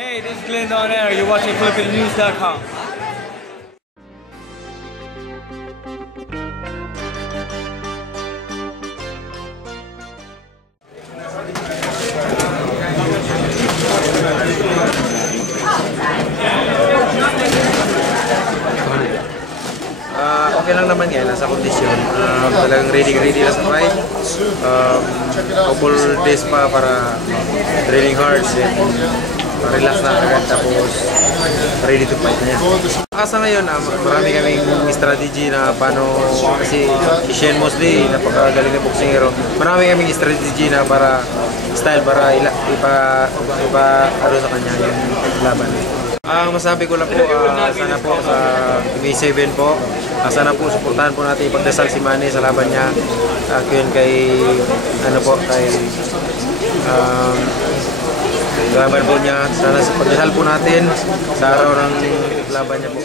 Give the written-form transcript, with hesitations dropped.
Hey, this is Glenn on air. You're watching FlipItNews.com. Okay lang naman yan, nasa kondisyon. Talagang ready na sa fight. Couple days pa para training hard and relax na agad tapos ready to fight na yan. Sa ngayon, marami kaming strategy na paano, kasi si Shane Mosley, napakagaling na boksingero. Marami kaming strategy na para style para ipa-ano sa kanya yung laban. Ang masabi ko lang po, sana po sa May 7 po, sana po suportahan po natin ipagdasal si Manny sa laban niya. Kay laban po niya, sana pagdasal po natin sa araw ng laban niya po.